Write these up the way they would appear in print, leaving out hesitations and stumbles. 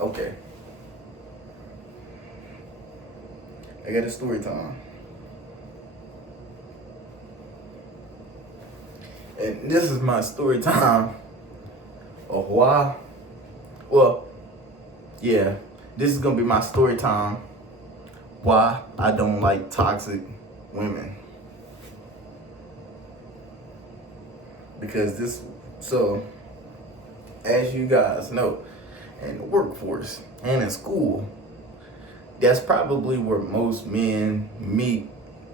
Okay. I got a story time. And this is my story time of why. Well, yeah, this is gonna be my story time why I don't like toxic women. Because so as you guys know, in the workforce and in school, that's probably where most men meet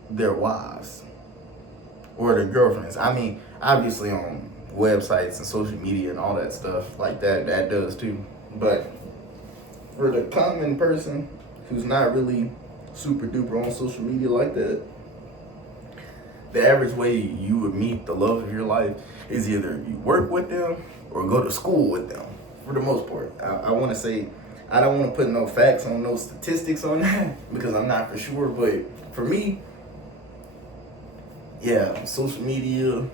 their wives or their girlfriends. I mean, obviously on websites and social media and all that stuff like that does too. But for the common person who's not really super duper on social media like that, the average way you would meet the love of your life is either you work with them or go to school with them, for the most part. I want to say, I don't want to put no facts on no statistics on that because I'm not for sure, but for me, yeah, social media,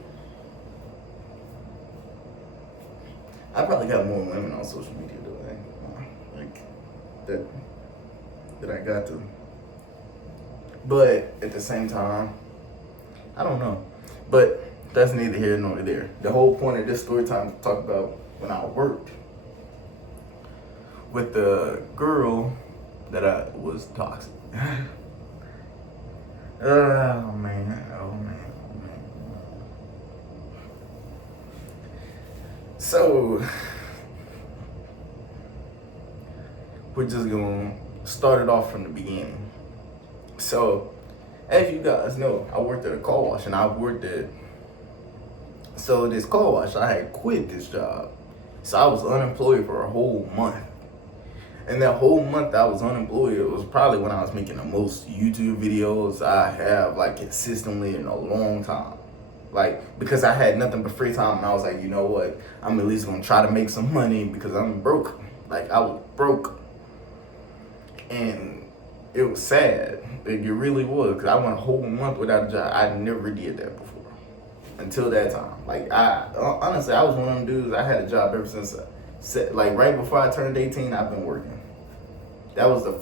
I probably got more women on social media though, like that I got to. But at the same time, I don't know. But that's neither here nor there. The whole point of this story time is to talk about when I worked with the girl that I was toxic. Oh man. So we're just gonna start it off from the beginning. So as you guys know, I worked at a car wash, and so this car wash, I had quit this job. So I was unemployed for a whole month. And that whole month I was unemployed, it was probably when I was making the most YouTube videos I have like consistently in a long time. Like, because I had nothing but free time, and I was like, you know what? I'm at least gonna try to make some money because I'm broke. Like, I was broke. And it was sad. Like, it really was, because I went a whole month without a job. I never did that before until that time. Like, honestly, I was one of them dudes. I had a job ever since, like, right before I turned 18. I've been working. That was the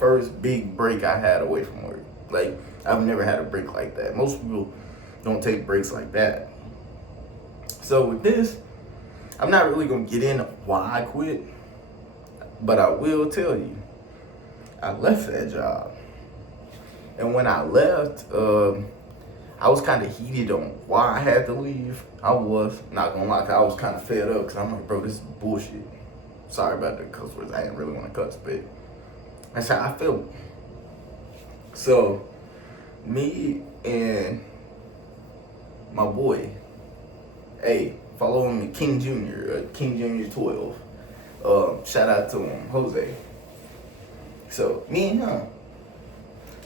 first big break I had away from work. Like, I've never had a break like that. Most people don't take breaks like that. So with this, I'm not really gonna get into why I quit, but I will tell you, I left that job. And when I left, I was kind of heated on why I had to leave. I was, not gonna lie, 'cause I was kind of fed up, because I'm like, bro, this is bullshit. Sorry about the cuss words, I didn't really want to cuss, but that's how I felt. So, me and my boy, hey, follow him at King Jr., King Jr. 12. Shout out to him, Jose. So, me and him,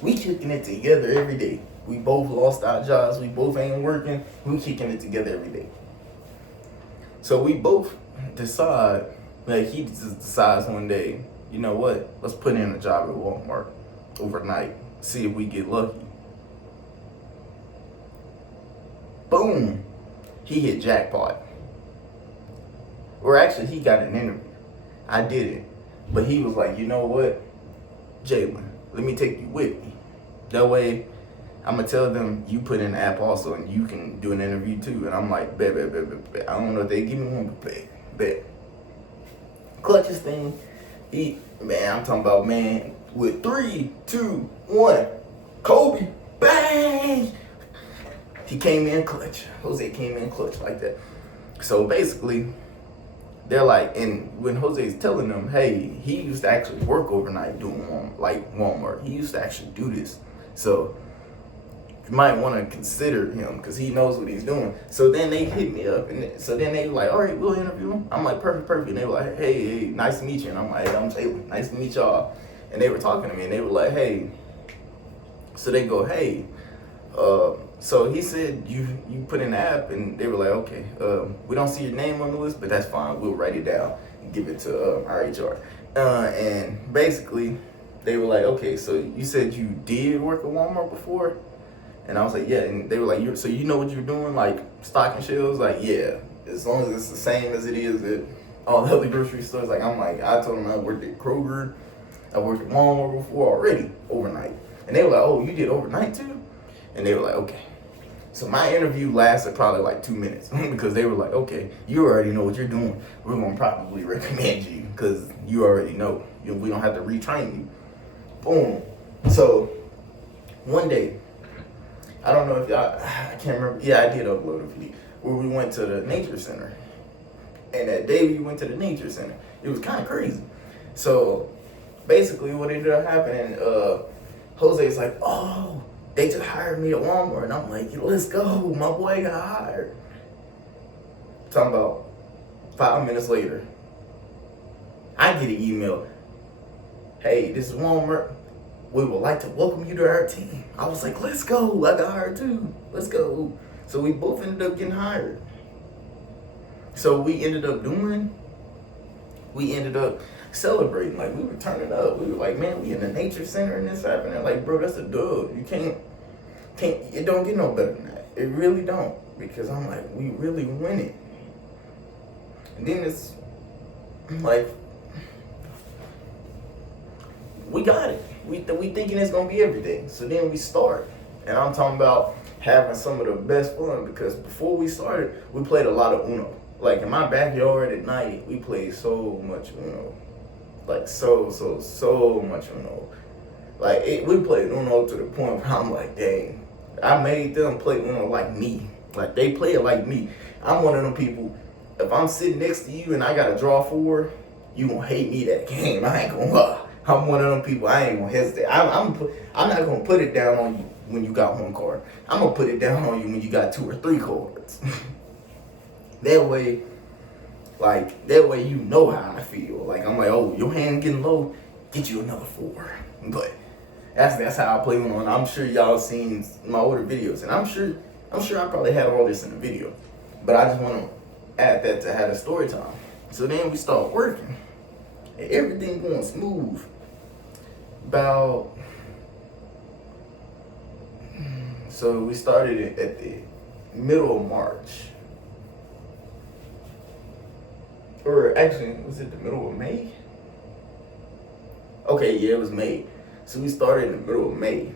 we kicking it together every day. We both lost our jobs. We both ain't working. We kicking it together every day. So we both decide, like, he just decides one day, you know what? Let's put in a job at Walmart overnight. See if we get lucky. Boom. He hit jackpot. Or actually, he got an interview. I didn't. But he was like, you know what? Jalen, let me take you with me. That way, I'm gonna tell them you put in the app also, and you can do an interview too. And I'm like, bet. I don't know if they give me one, but bet. Clutchest thing, I'm talking about, man, with 3, 2, 1, Kobe, bang! He came in clutch. Jose came in clutch like that. So basically, they're like, and when Jose's telling them, hey, he used to actually work overnight doing Walmart. He used to actually do this. So you might want to consider him because he knows what he's doing. So then they hit me up, and so then they were like, all right, we'll interview him. I'm like, perfect. And they were like, hey, nice to meet you. And I'm like, hey, I'm Jalen. Nice to meet y'all. And they were talking to me, and they were like, hey. So they go, hey, so he said you put in the app, and they were like, okay, we don't see your name on the list, but that's fine. We'll write it down and give it to our HR. And basically, they were like, okay, so you said you did work at Walmart before? And I was like, yeah. And they were like, so you know what you're doing, like stocking shelves? Like, yeah, as long as it's the same as it is at all the other grocery stores. Like I told them I worked at Kroger, I worked at Walmart before already overnight, and they were like, "Oh, you did overnight too?" And they were like, "Okay." So my interview lasted probably like 2 minutes because they were like, "Okay, you already know what you're doing. We're gonna probably recommend you because you already know. We don't have to retrain you." Boom. So one day, I don't know if y'all, I can't remember. Yeah, I did upload a video where we went to the nature center. And that day we went to the nature center, it was kind of crazy. So basically what ended up happening, Jose's like, "Oh, they just hired me at Walmart." And I'm like, "Let's go, my boy got hired." Talking about 5 minutes later, I get an email. "Hey, this is Walmart. We would like to welcome you to our team." I was like, "Let's go, I got hired too. Let's go." So we both ended up getting hired. So we ended up celebrating. Like, we were turning up. We were like, "Man, we in the nature center and this happening." Like, bro, that's a dub. You can't, it don't get no better than that. It really don't. Because I'm like, we really win it. And then it's like, we got it. We thinking it's gonna be everything. So then we start. And I'm talking about having some of the best fun because before we started, we played a lot of Uno. Like in my backyard at night, we played so much Uno. Like so much Uno. Like we played Uno to the point where I'm like, dang, I made them play Uno like me. Like they play it like me. I'm one of them people, if I'm sitting next to you and I gotta draw 4, you gonna hate me that game. I ain't gonna lie. I'm one of them people, I ain't gonna hesitate. I'm not gonna put it down on you when you got 1 card. I'm gonna put it down on you when you got 2 or 3 cards. That way you know how I feel. Like I'm like, "Oh, your hand getting low, get you another 4. But that's how I play Uno. And I'm sure y'all seen my older videos, and I'm sure I probably had all this in the video. But I just want to add that to have a story time. So then we start working, and everything going smooth. So we started it at the middle of March. Or actually, was it the middle of May? Okay, yeah, it was May. So we started in the middle of May.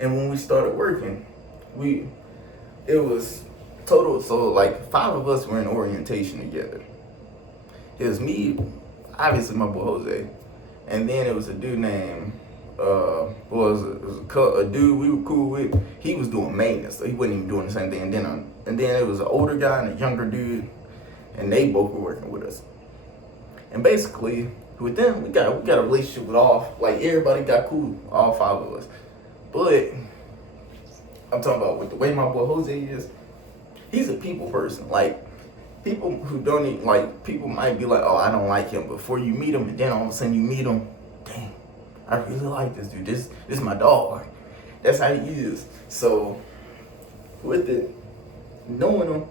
And when we started working, it was total, so like 5 of us were in orientation together. It was me, obviously my boy Jose, and then it was a dude named, a dude we were cool with. He was doing maintenance, so he wasn't even doing the same thing. And then it was an older guy and a younger dude, and they both were working with us. And basically, with them, we got a relationship with everybody got cool, all 5 of us. But I'm talking about with the way my boy Jose is, he's a people person. Like, people who don't even, people might be like, "Oh, I don't like him." But before you meet him, and then all of a sudden you meet him, dang, I really like this dude. This is my dog. That's how he is. So, with it, knowing him,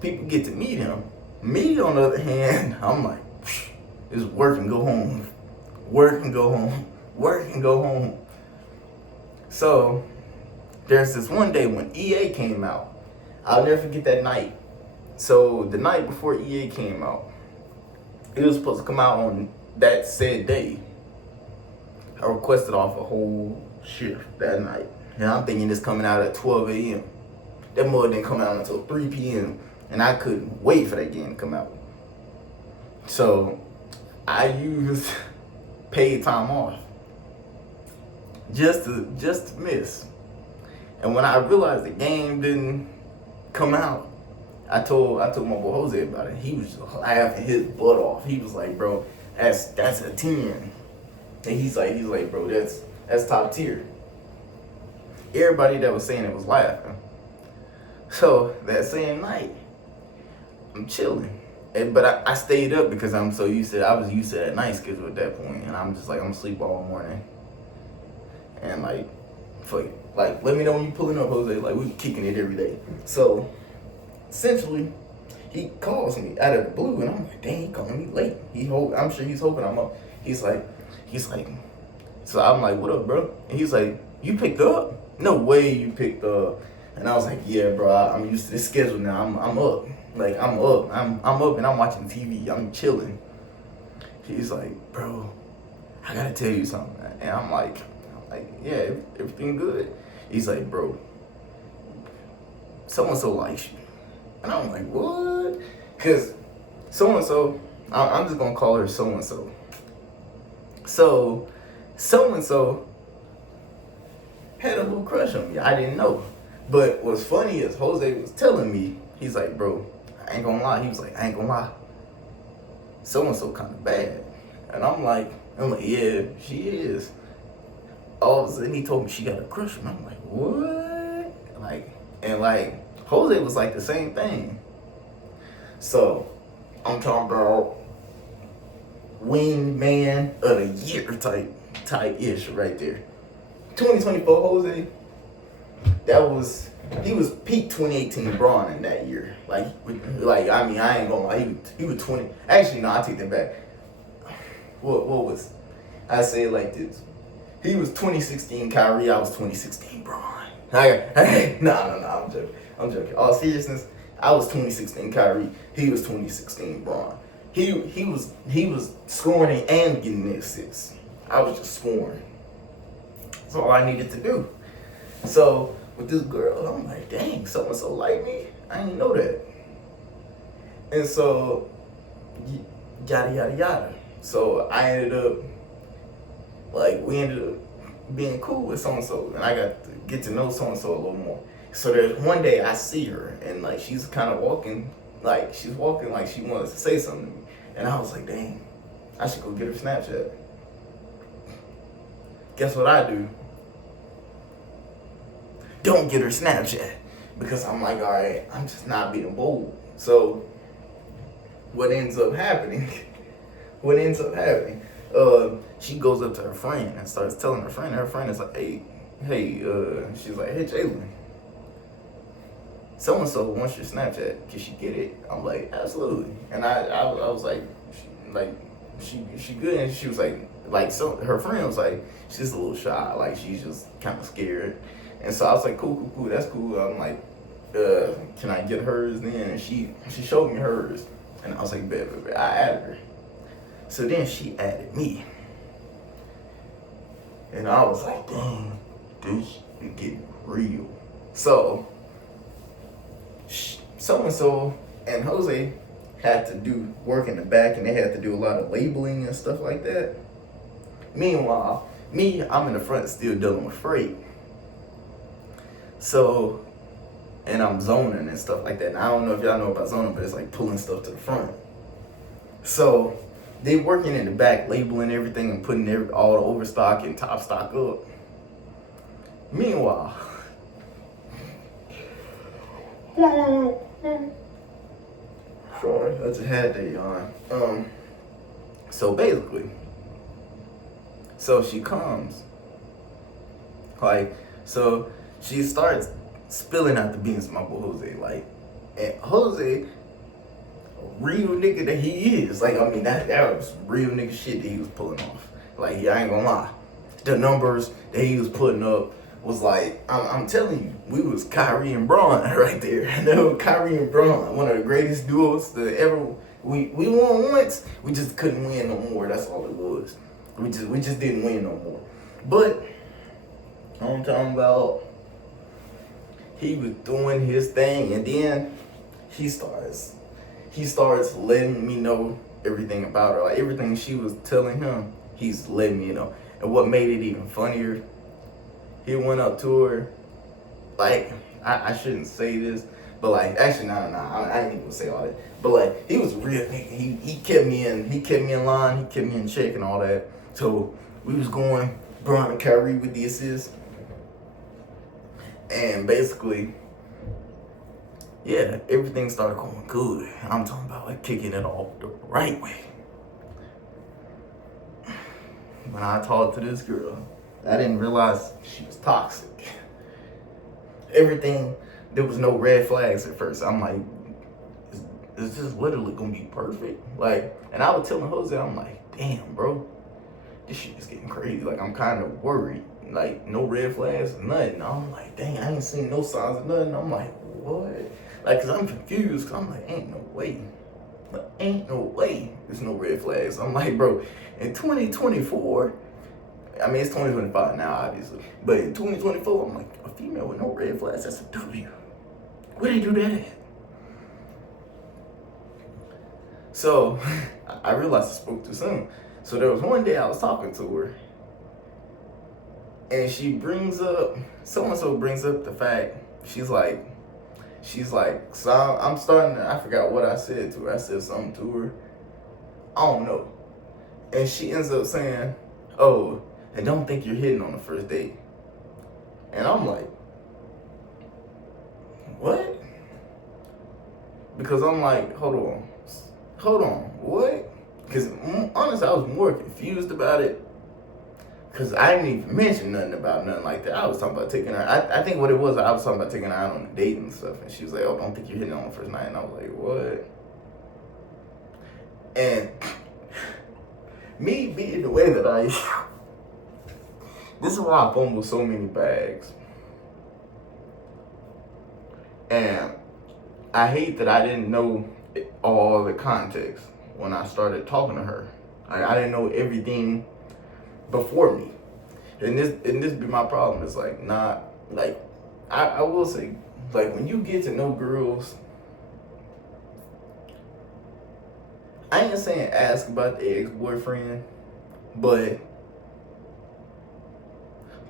people get to meet him. Me, on the other hand, I'm like, it's work and go home. Work and go home. Work and go home. So, there's this one day when EA came out. I'll never forget that night. So, the night before EA came out, it was supposed to come out on that said day. I requested off a whole shift that night. And I'm thinking it's coming out at 12 a.m. That mother didn't come out until 3 p.m. And I couldn't wait for that game to come out. So I used paid time off just to miss. And when I realized the game didn't come out, I told my boy Jose about it. He was just laughing his butt off. He was like, "Bro, that's a 10." And he's like, "Bro, that's top tier." Everybody that was saying it was laughing. So that same night, I'm chilling. But I stayed up because I was used to that night schedule at that point. And I'm just like, I'm gonna sleep all morning. And fuck it. Let me know when you pulling up, Jose. We kicking it every day. So essentially, he calls me out of the blue, and I'm like, dang, he calling me late. I'm sure he's hoping I'm up. He's like, so I'm like, "What up, bro?" And he's like, "You picked up? No way you picked up." And I was like, "Yeah, bro, I'm used to this schedule now. I'm up." Like I'm up. I'm up and I'm watching TV. I'm chilling. He's like, bro, I gotta tell you something. And I'm like, yeah, everything good. He's like, bro, so and so likes you. And I'm like, what? Cause so and so, I'm just gonna call her so and so. So and so had a little crush on me. I didn't know. But what's funny is Jose was telling me, he's like, bro, I ain't gonna lie. He was like, I ain't gonna lie. So and so kind of bad. And I'm like, yeah, she is. All of a sudden he told me she got a crush on me. I'm like, what? Like, Jose was like the same thing. So I'm talking about wingman of the year type ish right there. 2024 Jose, he was peak 2018 Braun in that year. Like I mean, I ain't gonna lie, he was 20. Actually, no, I take that back. What was? I say it like this. He was 2016 Kyrie, I was 2016 Braun. No, I'm joking. All seriousness, I was 2016 Kyrie, he was 2016 Braun. He was scoring and getting the assists. I was just scoring. That's all I needed to do. So with this girl, I'm like, dang, so and so like me? I didn't know that. And so yada yada yada. So I ended up we ended up being cool with so and so, and I got to get to know so and so a little more. So there's one day I see her, and like she's kind of walking like she wants to say something to me, and I was like, dang, I should go get her Snapchat. Guess what I do? Don't get her Snapchat, because I'm like, all right, I'm just not being bold. So what ends up happening? She goes up to her friend and starts telling her friend. Her friend is like, hey, she's like, hey, Jalen, so and so wants your Snapchat. Can she get it? I'm like, absolutely. And I was like, she good. And she was like, so her friend was like, she's a little shy, like she's just kind of scared. And so I was like, cool, that's cool. I'm like, can I get hers then? And she showed me hers, and I was like, bet. I added her. So then she added me. And I was like, dang, this is getting real. So so and Jose had to do work in the back, and they had to do a lot of labeling and stuff like that. Meanwhile, I'm in the front still dealing with freight. So, and I'm zoning and stuff like that. And I don't know if y'all know about zoning, but it's like pulling stuff to the front. So they working in the back, labeling everything and putting all the overstock and top stock up. Meanwhile, sorry, I just had that yawn. So basically, so she comes, so she starts spilling out the beans to my boy Jose, and Jose, real nigga that he is. That was real nigga shit that he was pulling off. I ain't gonna lie. The numbers that he was putting up was I'm telling you, we was Kyrie and Braun right there. That was Kyrie and Braun, one of the greatest duos that ever. We won once, we just couldn't win no more. That's all it was. We just didn't win no more. But I'm talking about, he was doing his thing, and then he starts letting me know everything about her. Everything she was telling him, he's letting me know. And what made it even funnier, he went up to her, I shouldn't say this, but actually, no, I ain't even gonna say all that. But he was real. He kept me in line, he kept me in check and all that. So we was going Braun and Kyrie with the assist, and basically, yeah, everything started going good. I'm talking about kicking it off the right way. When I talked to this girl, I didn't realize she was toxic. Everything, there was no red flags at first. I'm like, is this literally gonna be perfect? And I was telling Jose, I'm like, damn, bro, this shit is getting crazy. I'm kind of worried. No red flags, nothing. I'm like, dang, I ain't seen no signs of nothing. I'm like, what? Like, cause I'm confused. Cause I'm like, ain't no way. Like, ain't no way. There's no red flags. I'm like, bro, in 2024. I mean, it's 2025 now, obviously. But in 2024, I'm like, a female with no red flags, that's a W. Where they do that at? So, I realized I spoke too soon. So there was one day I was talking to her, and she brings up, so-and-so brings up the fact, she's like, so I'm starting to, I forgot what I said to her. I said something to her. I don't know. And she ends up saying, oh, and don't think you're hitting on the first date. And I'm like, what? Because I'm like, hold on, what? Because honestly, I was more confused about it. Because I didn't even mention nothing about nothing like that. I was talking about taking her, I think what it was, I was talking about taking her out on a date and stuff. And she was like, oh, don't think you're hitting on the first night. And I was like, what? And me being the way that I this is why I fumble so many bags. And I hate that I didn't know all the context when I started talking to her. I didn't know everything before me. And this be my problem. It's like, not, like, I will say, like, when you get to know girls, I ain't saying ask about the ex-boyfriend, but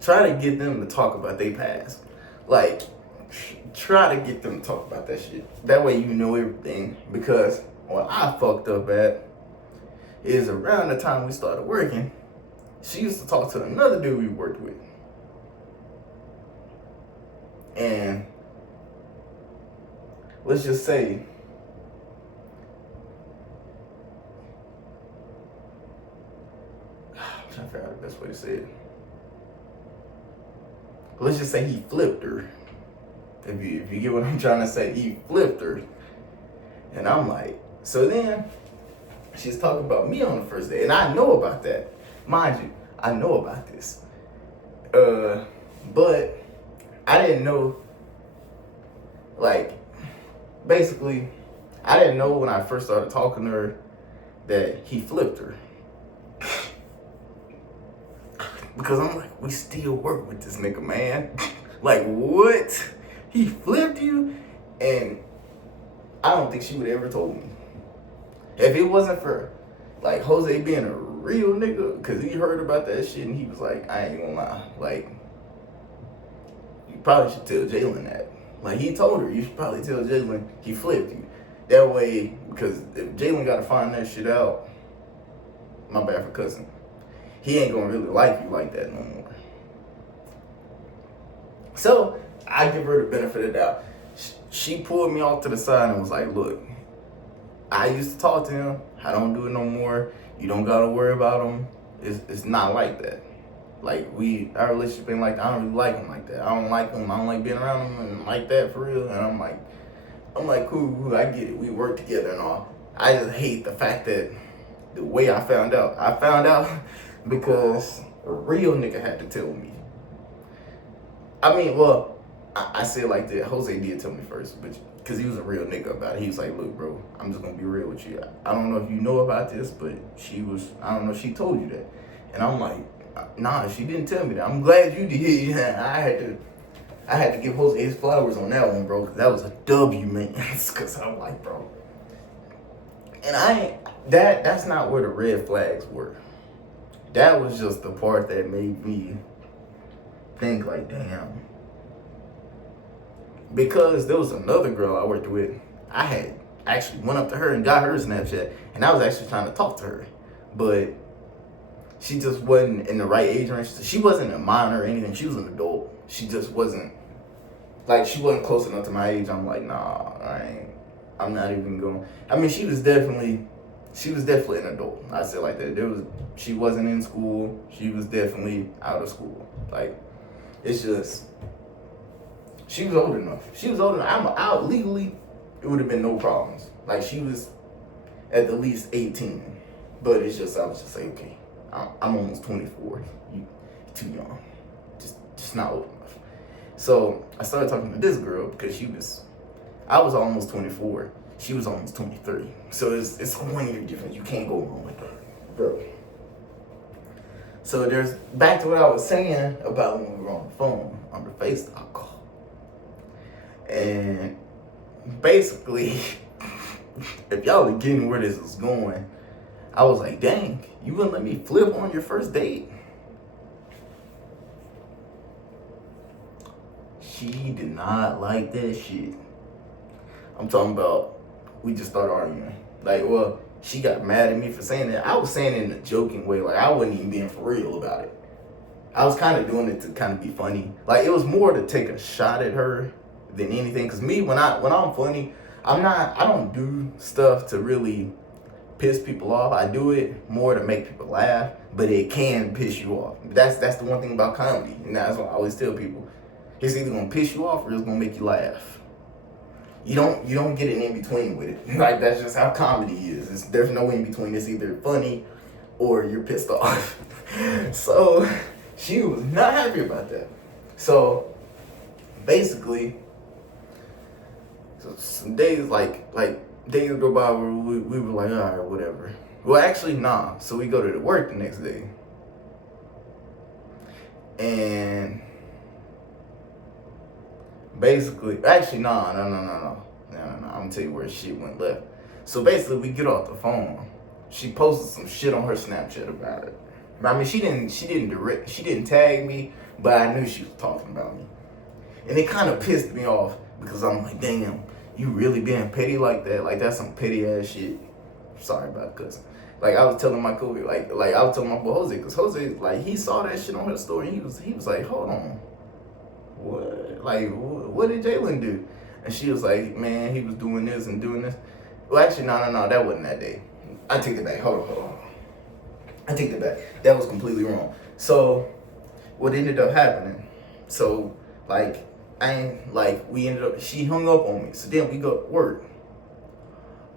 try to get them to talk about their past. Like, try to get them to talk about that shit. That way you know everything. Because what I fucked up at is around the time we started working, she used to talk to another dude we worked with. And let's just say, I'm trying to figure out the best way to say it. Let's just say he flipped her. If you get what I'm trying to say, he flipped her. And I'm like, so then she's talking about me on the first day. And I know about that. Mind you, I know about this. But I didn't know, like, basically, I didn't know when I first started talking to her that he flipped her. Because I'm like, we still work with this nigga, man. Like, what? He flipped you? And I don't think she would have ever told me. If it wasn't for, like, Jose being a real nigga, because he heard about that shit and he was like, I ain't gonna lie. Like, you probably should tell Jalen that. Like, he told her, you should probably tell Jalen he flipped you. That way, because if Jalen got to find that shit out, my bad for cussing, he ain't gonna really like you like that no more. So, I give her the benefit of the doubt. She pulled me off to the side and was like, look, I used to talk to him. I don't do it no more. You don't gotta worry about him. It's not like that. Like, our relationship ain't like that. I don't really like him like that. I don't like him. I don't like being around him and like that for real. And I'm like, cool, I get it. We work together and all. I just hate the fact that the way I found out because a real nigga had to tell me. I mean, well, I say it like that. Jose did tell me first, but because he was a real nigga about it. He was like, look, bro, I'm just going to be real with you. I don't know if you know about this, but I don't know if she told you that. And I'm like, nah, she didn't tell me that. I'm glad you did. I had to give Jose his flowers on that one, bro, because that was a W, man. Because I'm like, bro. And that's not where the red flags were. That was just the part that made me think like, damn. Because there was another girl I worked with. I had actually went up to her and got her Snapchat, and I was actually trying to talk to her. But she just wasn't in the right age range. She wasn't a minor or anything. She was an adult. She just wasn't, like, she wasn't close enough to my age. I'm like, nah, I'm not even going. I mean, she was definitely an adult. I said like that. She wasn't in school. She was definitely out of school. Like, it's just, she was old enough. I'm out legally. It would have been no problems. Like, she was at the least 18. But it's just, I was just like, okay, I'm almost 24. You too young. Just not old enough. So I started talking to this girl because I was almost 24. She was almost 23. So it's a 1 year difference. You can't go wrong with that, bro. So there's back to what I was saying about when we were on the phone on the FaceTime call. And basically, if y'all are getting where this is going, I was like, dang, you wouldn't let me flip on your first date? She did not like that shit. I'm talking about, we just started arguing. Like, well, she got mad at me for saying that. I was saying it in a joking way. Like, I wasn't even being for real about it. I was kind of doing it to kind of be funny. Like, it was more to take a shot at her than anything. Because me, when I'm funny, I don't do stuff to really piss people off. I do it more to make people laugh, but it can piss you off. That's the one thing about comedy. And that's what I always tell people. It's either gonna piss you off or it's gonna make you laugh. You don't get an in between with it. Like, that's just how comedy is. There's no in between. It's either funny or you're pissed off. So she was not happy about that. So basically, so some days days go by where we were like, all right, whatever. Well, actually, nah. So we go to work the next day, and basically, actually, no. I'm gonna tell you where shit went left. So basically, we get off the phone. She posted some shit on her Snapchat about it. I mean, she didn't tag me, but I knew she was talking about me, and it kind of pissed me off because I'm like, damn, you really being petty like that? Like, that's some petty ass shit. Sorry about cussing. Like, I was telling my coworker, like I was telling my boy Jose, because Jose, like, he saw that shit on her story. And he was like, hold on. What? Like, what did Jalen do? And she was like, man, he was doing this and doing this. Well, actually, no, that wasn't that day. I take it back. Hold on. I take it back. That was completely wrong. So, what ended up happening? So, she hung up on me. So then we go to work.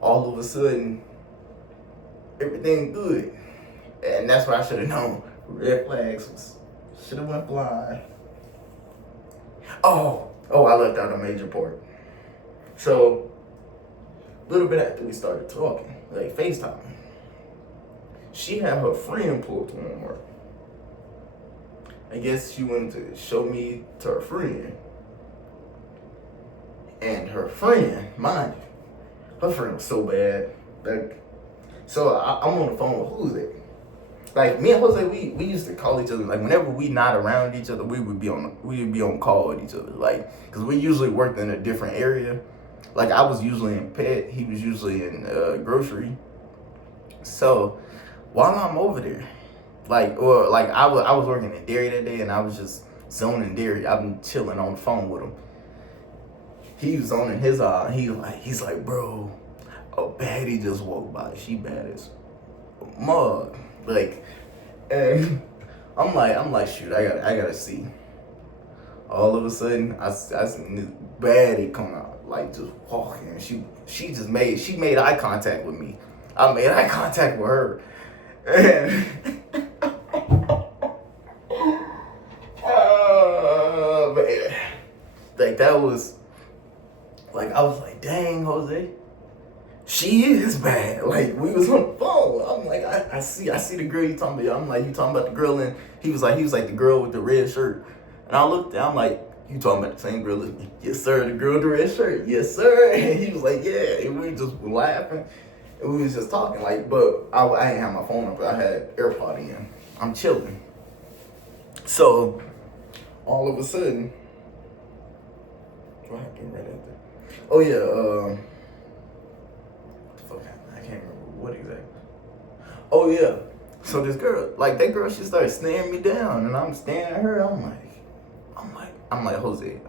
All of a sudden, everything good. And that's what I should have known. Red flags should have went blind. Oh, I left out a major part. So, a little bit after we started talking, like FaceTime, she had her friend pull up to work. I guess she wanted to show me to her friend. And her friend, mind you, her friend was so bad. So I'm on the phone with Jose. Like, me and Jose, we used to call each other. Like, whenever we not around each other, we would be on call with each other. Like, because we usually worked in a different area. Like, I was usually in pet, he was usually in grocery. So while I'm over there, I was working in dairy that day, and I was just zoning dairy. I've been chilling on the phone with him. He was zoning his eye. He's like, bro, a baddie just walked by. She bad as a mug. Like, and I'm like, shoot, I gotta see. All of a sudden, I seen this baddie come out, like, just walking. She made eye contact with me. I made eye contact with her, and man, like, that was like, I was like, dang, Jose, she is bad. Like, we was on the phone. I'm like, I see the girl you talking about. I'm like, you talking about the girl? And he was like the girl with the red shirt. And I looked at, I'm like, you talking about the same girl as me? Yes, sir. The girl with the red shirt. Yes, sir. And he was like, yeah. And we just laughing. And we was just talking. Like, but I didn't have my phone up. I had AirPod in. I'm chilling. So, all of a sudden, what happened right after? Oh, yeah, I can't remember what exactly. Oh, yeah. So this girl, like, that girl, she started staring me down, and I'm staring at her. I'm like, Jose,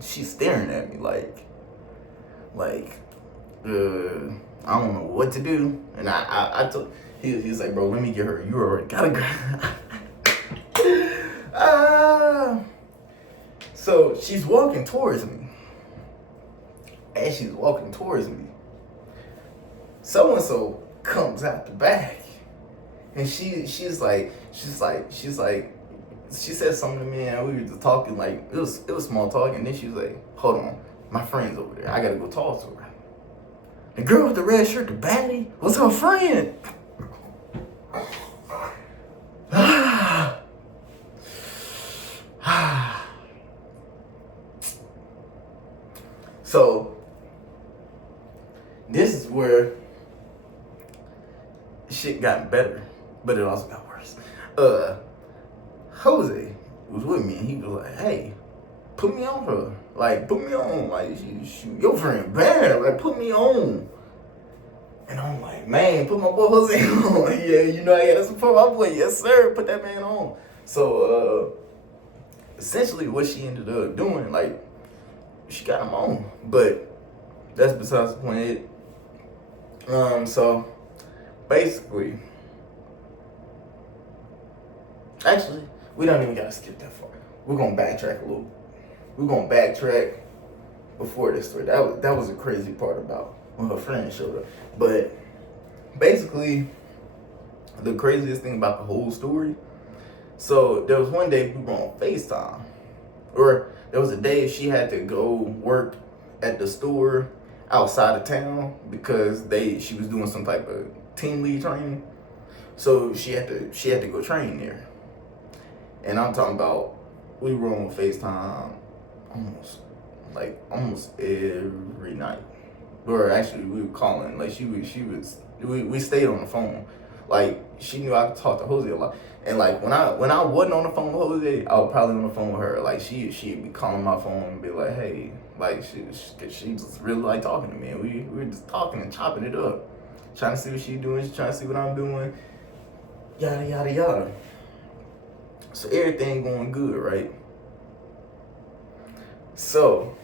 she's staring at me like, I don't know what to do. And I told, he was like, bro, let me get her. You already got a girl. So she's walking towards me. As she's walking towards me, so-and-so comes out the back, and she said something to me, and we were just talking, like, it was small talk, and then she was like, hold on, My friend's over there. I gotta go talk to her. The girl with the red shirt, the baddie, was her friend. So, this is where shit got better, but it also got worse. Jose was with me, and he was like, hey, put me on her. Like, put me on. Like, your friend bad. Like, put me on. And I'm like, man, put my boy Jose on. Yeah, you know I gotta support my boy. Yes, sir. Put that man on. So, essentially what she ended up doing, like, she got him on. But that's besides the point. So, basically, actually, we don't even gotta skip that far. We're gonna backtrack a little. We're gonna backtrack before this story. That was a crazy part about when her friend showed up. But basically, the craziest thing about the whole story. So there was one day we were on FaceTime, or there was a day she had to go work at the store outside of town because she was doing some type of team lead training. So she had to go train there. And I'm talking about, we were on FaceTime almost every night. Or actually, we were calling. Like, we stayed on the phone. Like, she knew I could talk to Jose a lot. And like, when I wasn't on the phone with Jose, I was probably on the phone with her. Like, she'd be calling my phone and be like, hey, like, she just really like talking to me. And we were just talking and chopping it up. Trying to see what she's doing, she's trying to see what I'm doing. Yada, yada, yada. So everything going good, right? So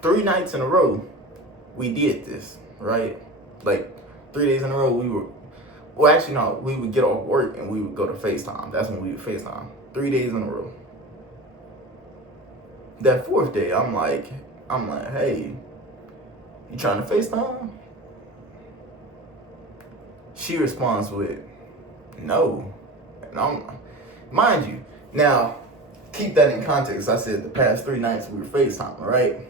3 nights in a row, we did this, right? Like 3 days in a row, we would get off work and we would go to FaceTime. That's when we would FaceTime. 3 days in a row. That 4th day, I'm like, hey, you trying to FaceTime? She responds with, no. And mind you, now, keep that in context. I said the past 3 nights we were FaceTiming, right?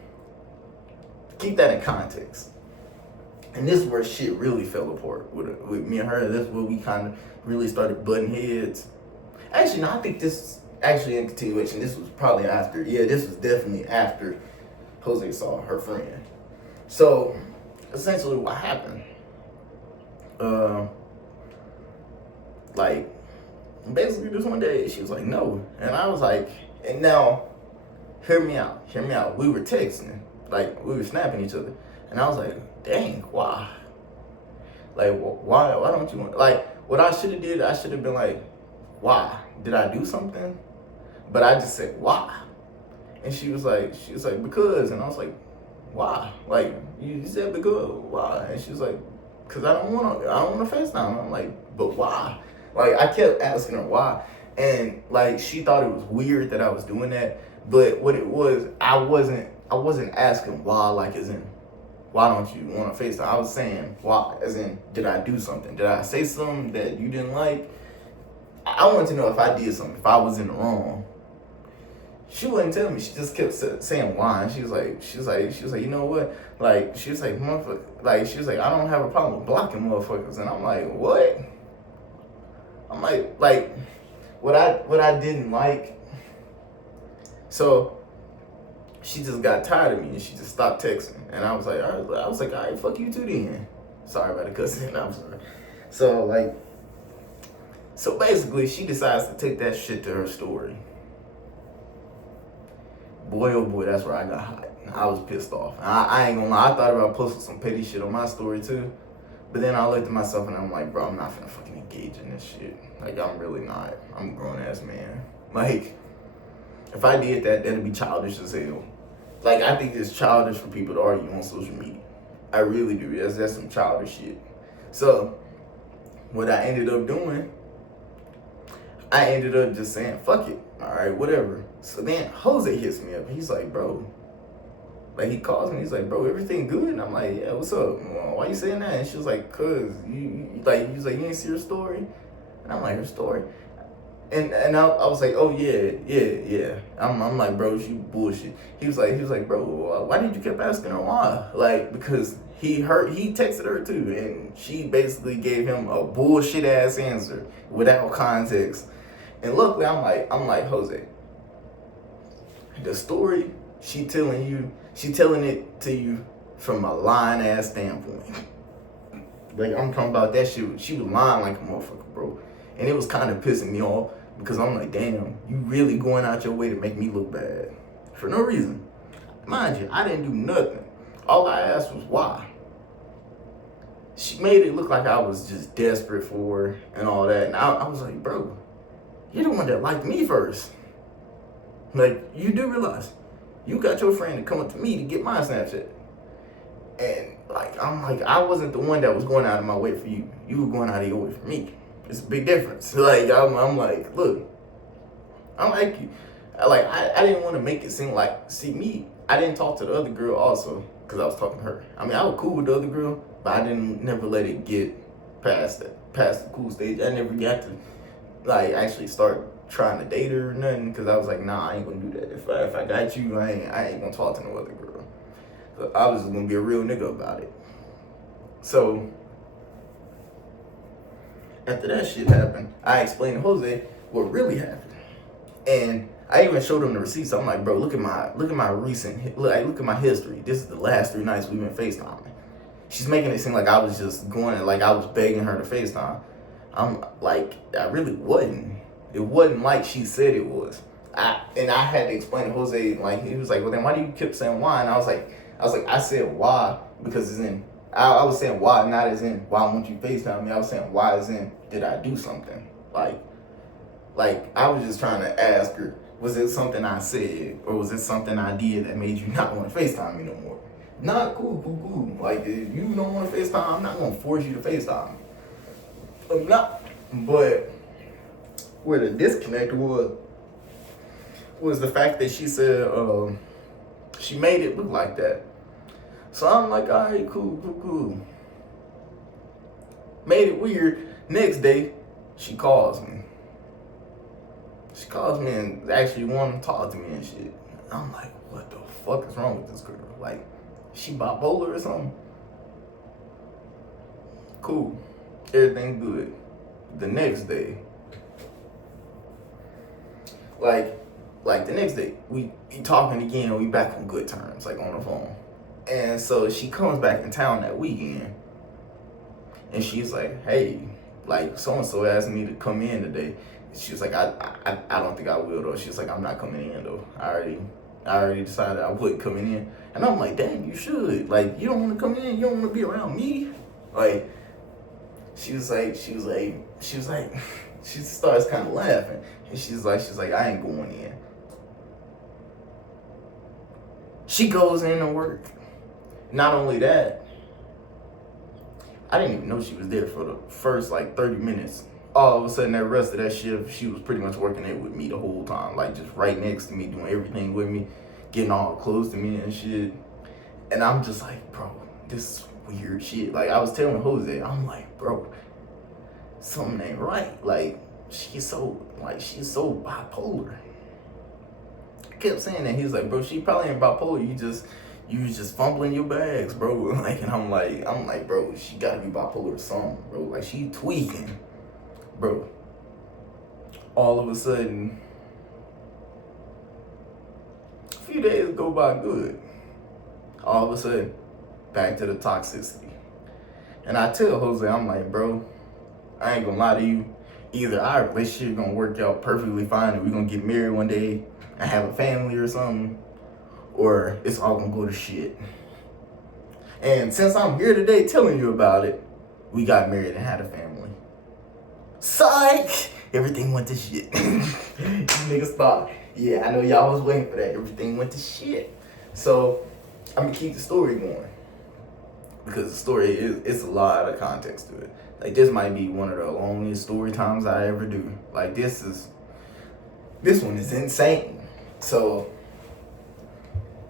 Keep that in context. And this is where shit really fell apart with me and her. This is where we kind of really started butting heads. Actually, no, I think this is actually in continuation. This was probably after. Yeah, this was definitely after Jose saw her friend. So, essentially what happened, like, basically this one day, she was like, no. And I was like, and now, hear me out. We were texting, like, we were snapping each other. And I was like, dang, why? Like, why don't you want, like, what I should have did, I should have been like, why? Did I do something? But I just said, why? And she was like, because. And I was like, why? Like, you said because, why? And she was like, because I don't want to FaceTime. I'm like, but why? Like, I kept asking her why. And like, she thought it was weird that I was doing that. But what it was, I wasn't asking why, like, as in, why don't you want to FaceTime? I was saying why, as in, did I do something? Did I say something that you didn't like? I wanted to know if I did something, if I was in the wrong. She wouldn't tell me. She just kept saying why. And she was like, you know what? Like, she was like, motherfucker. Like, she was like, I don't have a problem with blocking motherfuckers. And I'm like, what? I'm like, what I didn't like. So she just got tired of me and she just stopped texting. And I was like, all right, fuck you too then. Sorry about the cussing. I'm sorry. So basically, she decides to take that shit to her story. Boy, oh boy, that's where I got hot. I was pissed off. I ain't gonna lie, I thought about posting some petty shit on my story too. But then I looked at myself and I'm like, bro, I'm not finna fucking engage in this shit. Like, I'm really not. I'm a grown ass man. Like, if I did that, that'd be childish as hell. Like, I think it's childish for people to argue on social media. I really do. That's some childish shit. So, what I ended up doing, I ended up just saying, fuck it. All right, whatever. So then Jose hits me up. He's like, bro. Like, he calls me. He's like, bro, everything good? And I'm like, yeah, what's up? Well, why you saying that? And she was like, cause you ain't see her story? And I'm like, her story? I was like, oh yeah. I'm like, bro, she bullshit. He was like, bro, why did you keep asking her why? Like, because he texted her too, and she basically gave him a bullshit ass answer without context. And luckily, I'm like, Jose, the story she telling it to you from a lying ass standpoint. Like, I'm talking about that shit. She was lying like a motherfucker, bro. And it was kind of pissing me off because I'm like, damn, you really going out your way to make me look bad for no reason. Mind you, I didn't do nothing. All I asked was why. She made it look like I was just desperate for her and all that. And I was like, bro, you're the one that liked me first. Like, you do realize you got your friend to come up to me to get my Snapchat. And I'm like, I wasn't the one that was going out of my way for you. You were going out of your way for me. It's a big difference. Like, I'm like, look, I like you. I didn't want to make it seem like, see me, I didn't talk to the other girl also because I was talking to her. I mean, I was cool with the other girl, but I didn't never let it get past the cool stage. I never got to actually start trying to date her or nothing because I was like, nah, I ain't gonna do that. If I got you, I ain't gonna talk to no other girl. So I was just gonna be a real nigga about it. So after that shit happened, I explained to Jose what really happened. And I even showed him the receipts. I'm like, bro, look at my recent, look at my history. This is the last 3 nights we've been FaceTiming. She's making it seem like I was just going, like I was begging her to FaceTime. I'm like, I really wasn't. It wasn't like she said it was. I had to explain to Jose, like, he was like, well then why do you keep saying why? And I was like, I said why because it's in, I was saying why, not as in why won't you FaceTime me. I was saying why as in, did I do something? Like I was just trying to ask her, was it something I said or was it something I did that made you not want to FaceTime me no more? Not cool. Like, if you don't want to FaceTime, I'm not going to force you to FaceTime me. I'm not. But where the disconnect was the fact that she said she made it look like that. So I'm like, all right, cool. Made it weird. Next day, she calls me. She calls me and actually wanted to talk to me and shit. I'm like, what the fuck is wrong with this girl? Like, she bipolar or something? Cool. Everything good. The next day, like the next day, we talking again, we back on good terms, like on the phone. And so she comes back in town that weekend and she's like, hey, like so-and-so asked me to come in today. She was like, I don't think I will though. She was like, I'm not coming in though. I already decided I wasn't coming in. And I'm like, dang, you should. Like, you don't want to come in? You don't want to be around me? Like, she starts kind of laughing. And she's like, I ain't going in. She goes in to work. Not only that, I didn't even know she was there for the first 30 minutes. All of a sudden, that rest of that shift, she was pretty much working there with me the whole time. Like, just right next to me, doing everything with me, getting all close to me and shit. And I'm just like, bro, this is weird shit. Like, I was telling Jose, I'm like, bro, something ain't right. Like, she's so bipolar. I kept saying that. He was like, bro, she probably ain't bipolar. You was just fumbling your bags, bro. Like, and I'm like, bro, she gotta be bipolar or something, bro. Like, she tweaking. Bro, all of a sudden, a few days go by good. All of a sudden, back to the toxicity. And I tell Jose, I'm like, bro, I ain't gonna lie to you. Either our relationship gonna work out perfectly fine and we gonna get married one day and have a family or something, or it's all gonna go to shit. And since I'm here today telling you about it, we got married and had a family. Psych! Everything went to shit. Niggas thought, yeah, I know y'all was waiting for that. Everything went to shit. So, I'm gonna keep the story going. Because the story it's a lot of context to it. Like, this might be one of the longest story times I ever do. Like, this one is insane. So,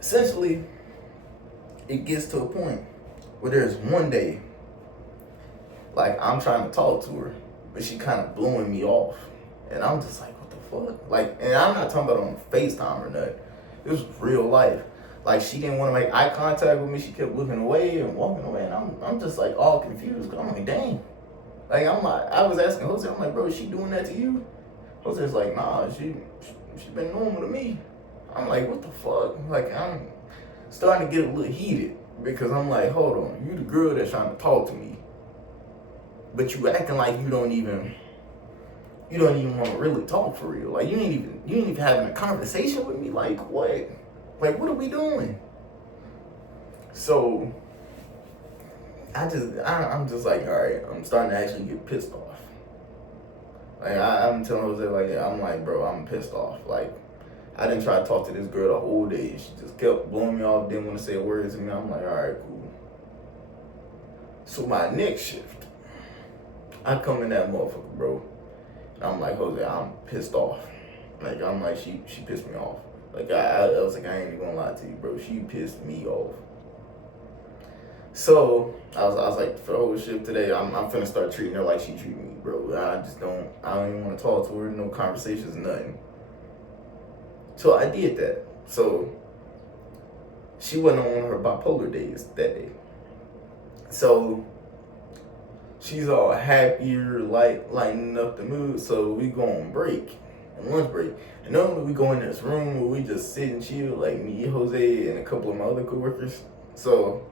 essentially, it gets to a point where there's one day, like, I'm trying to talk to her, but she kind of blowing me off. And I'm just like, fuck? Like, and I'm not talking about on FaceTime or nothing. It was real life. Like, she didn't want to make eye contact with me. She kept looking away and walking away. And I'm just like all confused. Cause I'm like, dang. Like, I was asking Jose, I'm like, bro, is she doing that to you? Jose's like, nah, she been normal to me. I'm like, what the fuck? Like, I'm starting to get a little heated because I'm like, hold on, you the girl that's trying to talk to me, but you acting like you don't even want to really talk for real. Like, you ain't even having a conversation with me. Like, what? Like, what are we doing? So I'm just like, all right, I'm starting to actually get pissed off. Like, I'm telling Jose, like, yeah, I'm like, bro, I'm pissed off. Like, I didn't try to talk to this girl the whole day. She just kept blowing me off, didn't want to say a word to me. I'm like, all right, cool. So my next shift, I come in that motherfucker, bro. And I'm like, Jose, I'm pissed off. Like, I'm like, she pissed me off. Like, I was like, I ain't even gonna lie to you, bro. She pissed me off. So I was like, for the whole shift today, I'm finna start treating her like she treated me, bro. I don't even want to talk to her, no conversations, nothing. So I did that. So she wasn't on her bipolar days that day. So she's all happier, lightening up the mood. So we go on break, and lunch break. And normally we go in this room where we just sit and chill, like me, Jose, and a couple of my other coworkers. So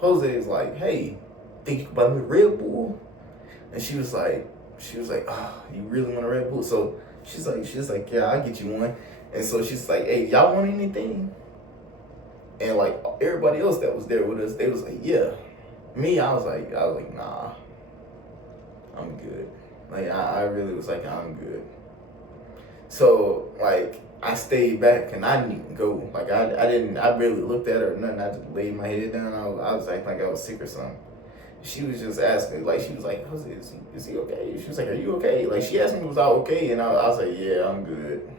Jose is like, hey, think you can buy me a Red Bull? And she was like, oh, you really want a Red Bull? So she's like, yeah, I'll get you one. And so she's like, hey, y'all want anything? And like everybody else that was there with us, they was like, yeah. Me, I was like, nah, I'm good. Like, I really was like, I'm good. So like, I stayed back and I didn't even go. Like, I barely looked at her or nothing. I just laid my head down. I was acting like I was sick or something. She was just asking, like, she was like, Jose, is he okay? She was like, are you okay? Like, she asked me, was I okay? And I was like, yeah, I'm good.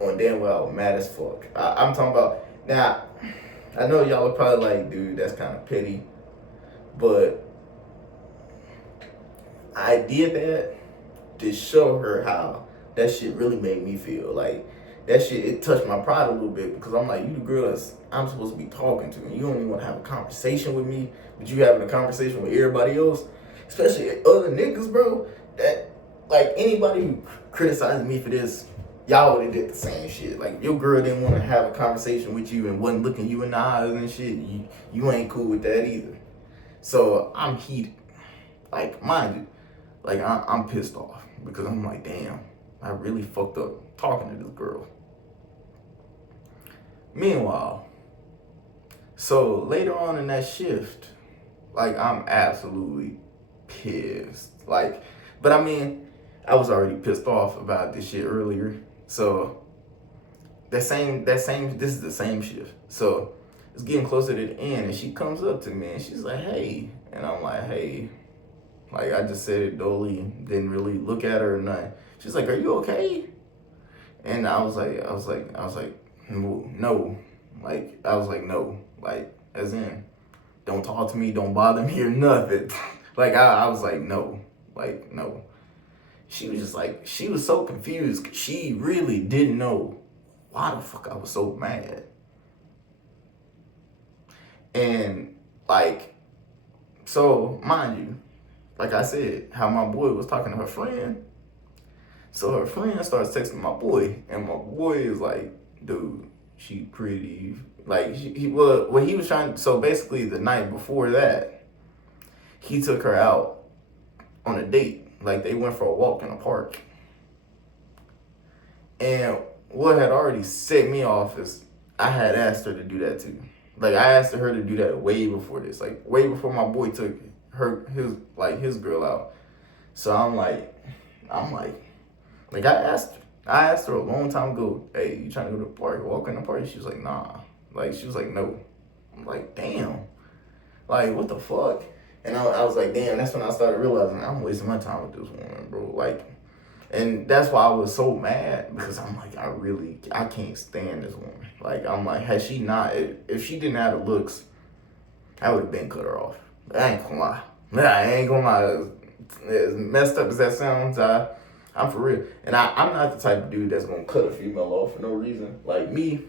On damn well, mad as fuck. I'm talking about, now, I know y'all are probably like, dude, that's kind of petty. But I did that to show her how that shit really made me feel. Like, that shit, it touched my pride a little bit because I'm like, you the girl that I'm supposed to be talking to, and you don't even want to have a conversation with me, but you having a conversation with everybody else, especially other niggas, bro. That, like, anybody who criticizes me for this, y'all would have did the same shit. Like, if your girl didn't want to have a conversation with you and wasn't looking you in the eyes and shit, you ain't cool with that either. So I'm heated. Like, mind you, like, I'm pissed off because I'm like, damn, I really fucked up talking to this girl. Meanwhile, so later on in that shift, like, I'm absolutely pissed. Like, but I mean, I was already pissed off about this shit earlier. So this is the same shift. So it's getting closer to the end, and she comes up to me and she's like, hey. And I'm like, hey. Like, I just said it dully, didn't really look at her or nothing. She's like, are you okay? And I was like, no. Like, I was like, no. Like, as in, don't talk to me, don't bother me or nothing. Like, I was like, no. Like, no. She was just like, she was so confused. She really didn't know why the fuck I was so mad. And, like, so, mind you, like I said, how my boy was talking to her friend. So her friend starts texting my boy, and my boy is like, dude, she pretty. Like, he was trying, so basically the night before that, he took her out on a date. Like, they went for a walk in a park. And what had already set me off is I had asked her to do that too. Like, I asked her to do that way before this. Like, way before my boy took his girl out. So I'm like, I asked her a long time ago, hey, you trying to go to the party, walk in the party? She was like, nah. Like, she was like, no. I'm like, damn. Like, what the fuck? And I was like, damn, that's when I started realizing I'm wasting my time with this woman, bro. Like, and that's why I was so mad, because I'm like, I can't stand this woman. Like, I'm like, had she not, if she didn't have the looks, I would have been cut her off. I ain't gonna lie. I ain't gonna lie. As messed up as that sounds, I'm for real. And I'm not the type of dude that's gonna cut a female off for no reason. Like me,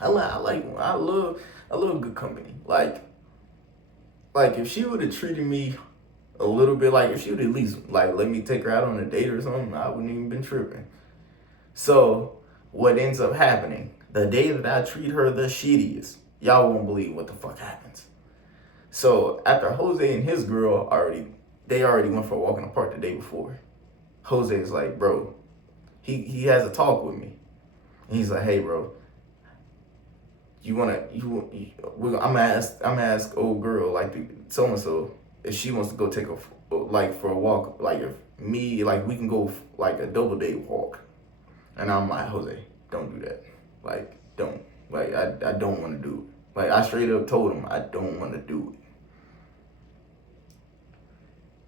I love good company. Like if she would have treated me a little bit, like if she would at least like let me take her out on a date or something, I wouldn't even been tripping. So what ends up happening, the day that I treat her the shittiest, y'all won't believe what the fuck happens. So after Jose and his girl they already went for a walk in the park the day before. Jose's like, bro, he has a talk with me. And he's like, hey bro, I'm gonna ask old girl like so and so if she wants to go take for a walk, like if me like we can go like a double date walk. And I'm like, Jose, don't do that. Like, don't. Like, I don't want to do it. Like, I straight up told him I don't want to do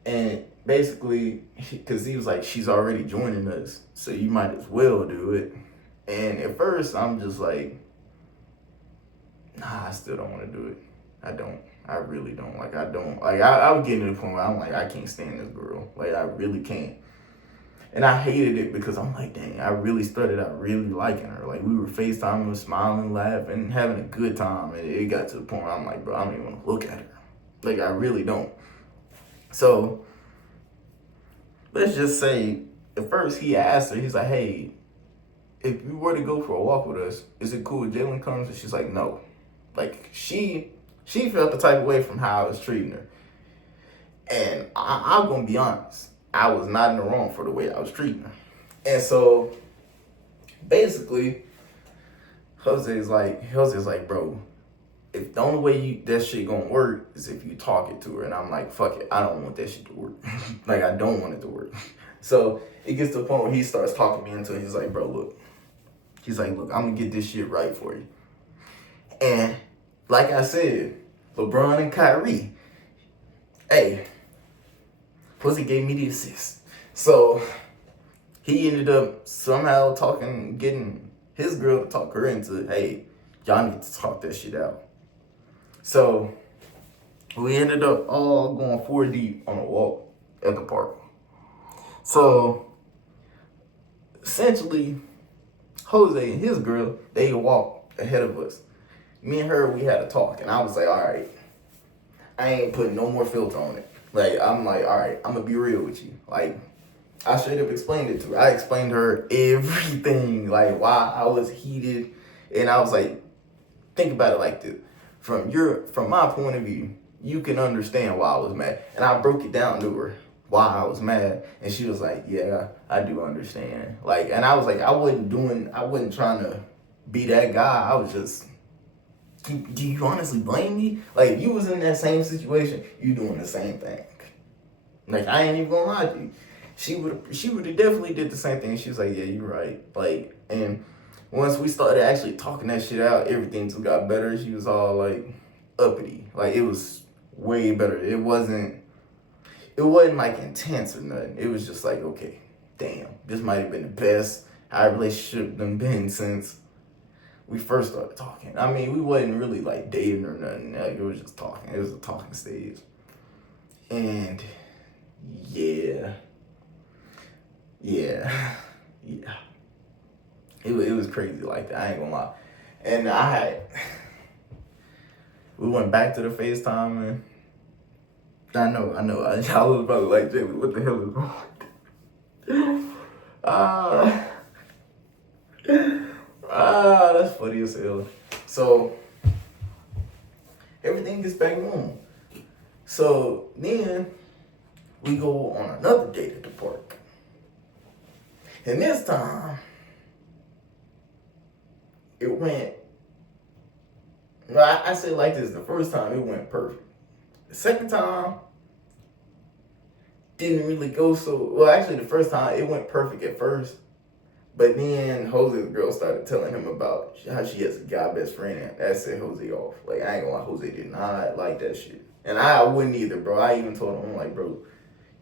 it. And basically, because he was like, she's already joining us, so you might as well do it. And at first, I'm just like, nah, I still don't want to do it. I don't. I really don't. Like, I don't. Like, I was getting to the point where I'm like, I can't stand this girl. Like, I really can't. And I hated it because I'm like, dang, I really started out really liking her. Like, we were FaceTiming, smiling, laughing, having a good time. And it got to the point where I'm like, bro, I don't even want to look at her. Like, I really don't. So, let's just say, at first he asked her, he's like, hey, if you were to go for a walk with us, is it cool if Jalen comes? And she's like, no. Like, she felt the type of way from how I was treating her. And I'm going to be honest. I was not in the wrong for the way I was treating her. And so, basically, Jose's like, bro, if the only way that shit gonna work is if you talk it to her. And I'm like, fuck it, I don't want that shit to work. Like, I don't want it to work. So, it gets to the point where he starts talking me into it. He's like, bro, look. He's like, look, I'm gonna get this shit right for you. And, like I said, LeBron and Kyrie, hey, Pussy gave me the assist. So he ended up somehow getting his girl to talk her into, hey, y'all need to talk that shit out. So we ended up all going 4 deep on a walk at the park. So essentially, Jose and his girl, they walked ahead of us. Me and her, we had a talk, and I was like, all right, I ain't putting no more filter on it. Like, I'm like, all right, I'm going to be real with you. Like, I straight up explained it to her. I explained to her everything, like, why I was heated. And I was like, think about it like this. From my point of view, you can understand why I was mad. And I broke it down to her, why I was mad. And she was like, yeah, I do understand. Like, and I was like, I wasn't trying to be that guy. I was just, do you honestly blame me? Like, if you was in that same situation, you doing the same thing. Like, I ain't even gonna lie to you. She would have definitely did the same thing. She was like, yeah, you're right. Like, and once we started actually talking that shit out, everything just got better. She was all like uppity. Like, it was way better. It wasn't like intense or nothing. It was just like, okay, damn, this might have been the best our relationship done been since we first started talking. I mean, we wasn't really like dating or nothing. Like, it was just talking. It was a talking stage. And yeah. It was crazy like that. I ain't gonna lie. And we went back to the FaceTime, and I know. Y'all was probably like, Jay, what the hell is wrong? That's funny as hell. So everything gets back normal. So then we go on another date at the park. And this time, it went, well, I say it like this, the first time it went perfect. The second time, didn't really go so, well, actually the first time it went perfect at first. But then Jose's girl started telling him about how she has a guy best friend, and that set Jose off. Like, I ain't gonna lie, Jose did not like that shit. And I wouldn't either, bro. I even told him, I'm like, bro,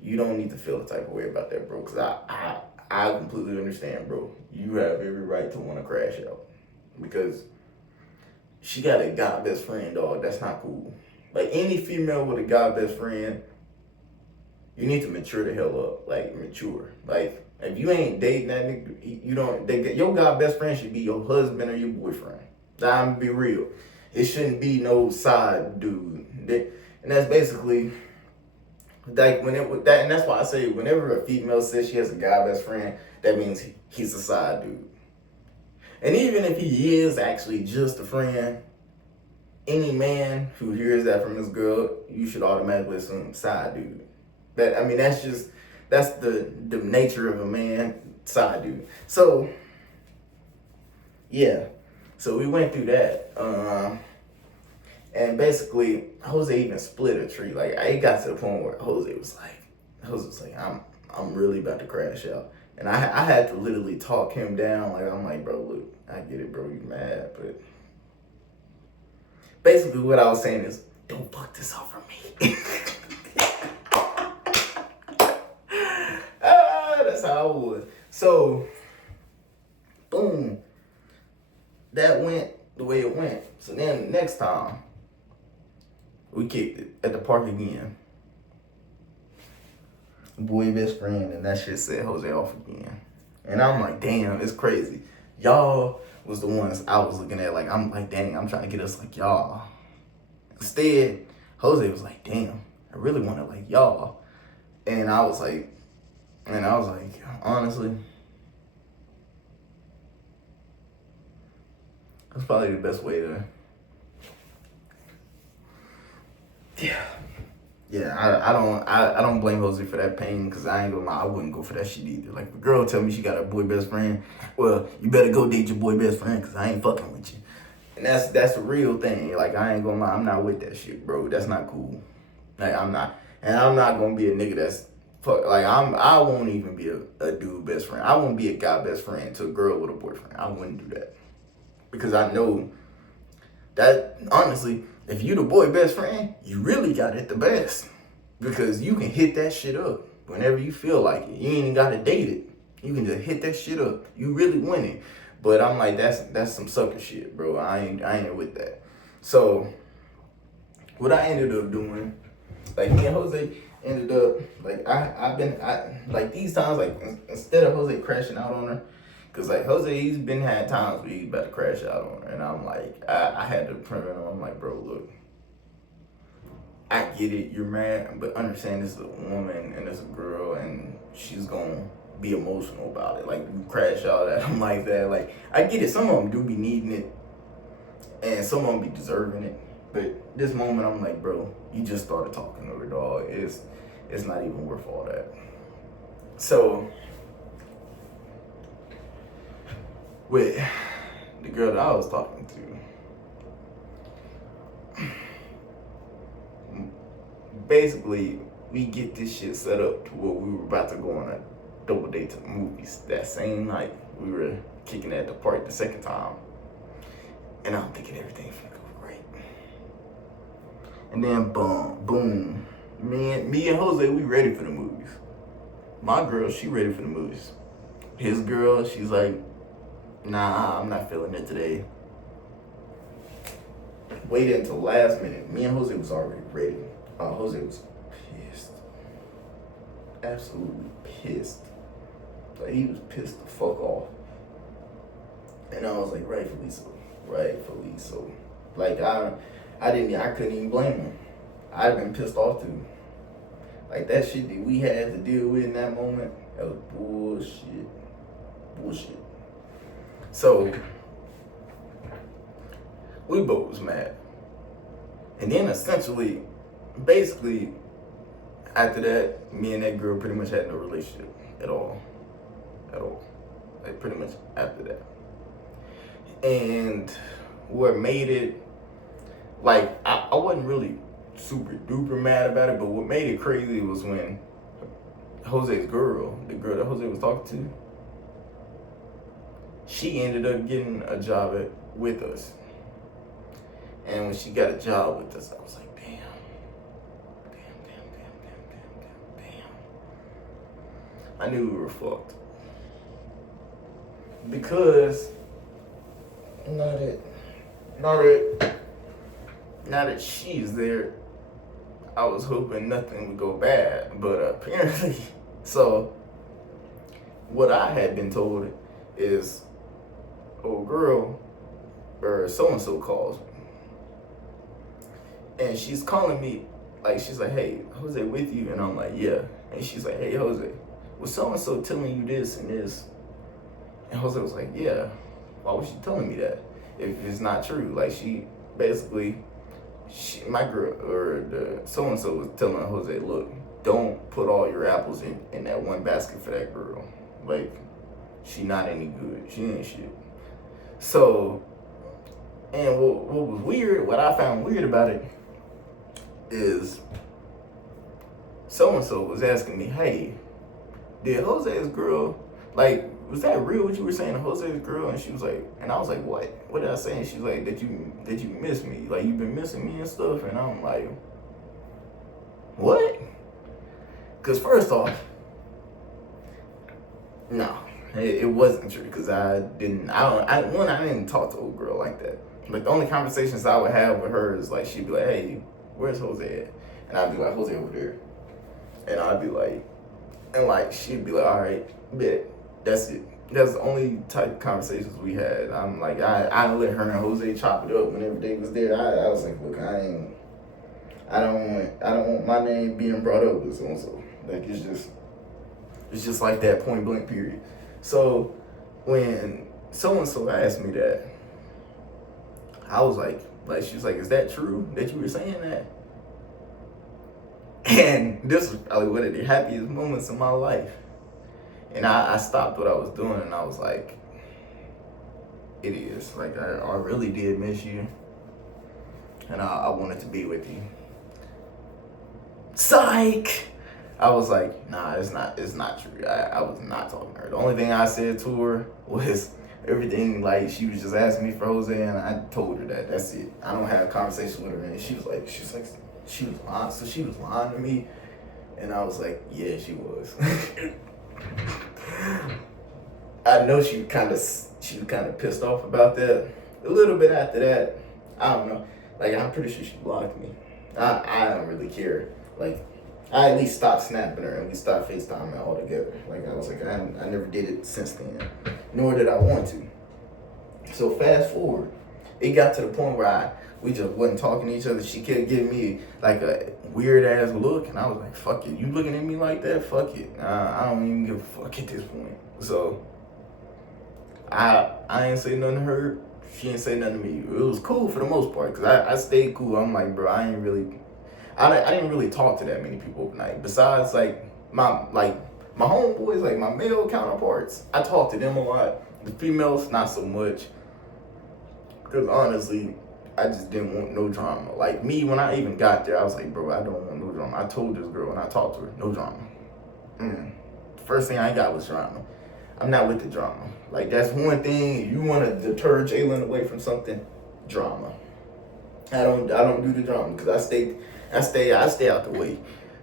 you don't need to feel the type of way about that, bro. Because I completely understand, bro. You have every right to want to crash out. Because she got a guy best friend, dog. That's not cool. Like, any female with a guy best friend, you need to mature the hell up. Like, mature. Like, if you ain't dating that nigga, you don't. Your god best friend should be your husband or your boyfriend. I'm gonna be real. It shouldn't be no side dude. And that's basically like when it that, and that's why I say whenever a female says she has a guy best friend, that means he's a side dude. And even if he is actually just a friend, any man who hears that from his girl, you should automatically assume side dude. That's the nature of a man, side dude. So yeah, so we went through that, and basically Jose even split a tree. Like it got to the point where Jose was like, I'm really about to crash out, and I had to literally talk him down. Like I'm like, bro, look, I get it, bro, you mad, but basically what I was saying is, don't fuck this up from me. That's how I was. So, boom, that went the way it went. So then the next time, we kicked it at the park again. Boy best friend, and that shit set Jose off again. And I'm like, damn, it's crazy. Y'all was the ones I was looking at. Like, I'm like, dang, I'm trying to get us like y'all. Instead, Jose was like, damn, I really want to like y'all. And I was like, honestly, that's probably the best way to. Yeah, I don't blame Jose for that pain, because I ain't gonna lie, I wouldn't go for that shit either. Like, if a girl tell me she got a boy best friend, well, you better go date your boy best friend, because I ain't fucking with you. And that's the real thing. Like, I ain't gonna lie, I'm not with that shit, bro. That's not cool. Like, I'm not. And I'm not gonna be a nigga that's, like, I won't even be a dude best friend. I won't be a guy best friend to a girl with a boyfriend. I wouldn't do that. Because I know that, honestly, if you the boy best friend, you really got it the best. Because you can hit that shit up whenever you feel like it. You ain't even gotta date it. You can just hit that shit up. You really winning. But I'm like, that's some sucker shit, bro. I ain't with that. So what I ended up doing, like me and Jose ended up, like I like these times, like instead of Jose crashing out on her, cause like Jose, he's been had times where he's about to crash out on her, and I'm like, I had to prevent him. I'm like, bro, look, I get it, you're mad, but understand this is a woman and it's a girl, and she's gonna be emotional about it. Like, you crash out at them like that. Like, I get it, some of them do be needing it, and some of them be deserving it. But this moment, I'm like, bro, you just started talking to her, dog. It's not even worth all that. So, with the girl that I was talking to, basically, we get this shit set up to where we were about to go on a double date to the movies. That same night, we were kicking at the park the second time. And I'm thinking everything's gonna go great. And then boom. Me and Jose, we ready for the movies. My girl, she ready for the movies. His girl, she's like, nah, I'm not feeling it today. Waited until last minute. Me and Jose was already ready. Jose was pissed. Absolutely pissed. Like, he was pissed the fuck off. And I was like, rightfully so. Like, I couldn't even blame him. I'd been pissed off too. Like, that shit that we had to deal with in that moment, that was bullshit. So, we both was mad. And then essentially, basically, after that, me and that girl pretty much had no relationship at all. Like, pretty much after that. And what made it, like, I wasn't really super duper mad about it, but what made it crazy was when Jose's girl, the girl that Jose was talking to, she ended up getting a job with us. And when she got a job with us, I was like, damn. I knew we were fucked. Because now that she's there, I was hoping nothing would go bad, but apparently, so what I had been told is, old girl or so and so calls me, and she's calling me like she's like, "Hey, Jose, with you?" And I'm like, "Yeah." And she's like, "Hey, Jose, was so and so telling you this and this?" And Jose was like, "Yeah." Why was she telling me that if it's not true? Like she basically, my girl or the so and so was telling Jose, "Look, don't put all your apples in that one basket for that girl. Like she not any good. She ain't shit." So, and what was weird, what I found weird about it is so and so was asking me, "Hey, did Jose's girl, like, was that real what you were saying to Jose's girl?" And she was like, and I was like, "What? What did I say?" And she's like, that you miss me, like you've been missing me and stuff." And I'm like, "What?" Because first off, no, it wasn't true. Because I didn't talk to old girl like that. Like the only conversations I would have with her is like she'd be like, "Hey, where's Jose at?" And I'd be like, "Jose over there." And I'd be like, and like she'd be like, "All right, bet." That's it. That's the only type of conversations we had. I'm like, I let her and Jose chop it up whenever they was there. I was like, "Look, I don't want my name being brought up with so and so." Like it's just like that, point blank period. So when so and so asked me that, I was like she was like, "Is that true that you were saying that?" And this was probably one of the happiest moments of my life. And I stopped what I was doing and I was like, "It is. Like, I really did miss you. And I wanted to be with you." Psych! I was like, "Nah, it's not true." I was not talking to her. The only thing I said to her was everything, like, she was just asking me for Jose, and I told her that. That's it. I don't have conversations with her. And she was lying. So she was lying to me. And I was like, "Yeah, she was." I know she was kind of pissed off about that. A little bit after that, I don't know. Like I'm pretty sure she blocked me. I don't really care. Like I at least stopped snapping her and we stopped FaceTiming altogether. Like I was like I never did it since then, nor did I want to. So fast forward, it got to the point where we just wasn't talking to each other. She kept giving me like a weird ass look, and I was like, "Fuck it, you looking at me like that? Fuck it. I don't even give a fuck at this point." So I ain't say nothing to her. She ain't say nothing to me. It was cool for the most part because I stayed cool. I'm like, bro, I didn't really talk to that many people overnight. Besides like my homeboys, like my male counterparts, I talk to them a lot. The females, not so much. Because honestly, I just didn't want no drama. Like me, when I even got there, I was like, "Bro, I don't want no drama." I told this girl when I talked to her, no drama. First thing I got was drama. I'm not with the drama. Like that's one thing. You want to deter Jalen away from something, drama. I don't do the drama because I stay out the way.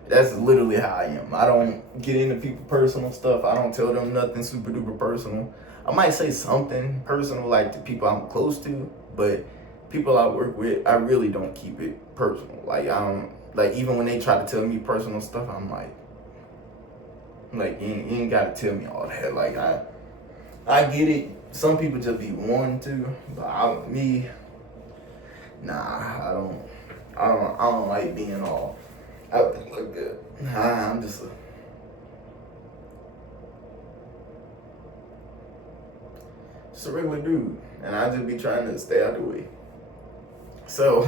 That's literally how I am. I don't get into people personal stuff. I don't tell them nothing super duper personal. I might say something personal like to people I'm close to, but people I work with, I really don't keep it personal. Like I don't, like even when they try to tell me personal stuff, I'm like you ain't gotta tell me all that. Like I get it. Some people just be wanting to, but I don't like being all out there like that. I'm just a regular dude, and I just be trying to stay out the way. So,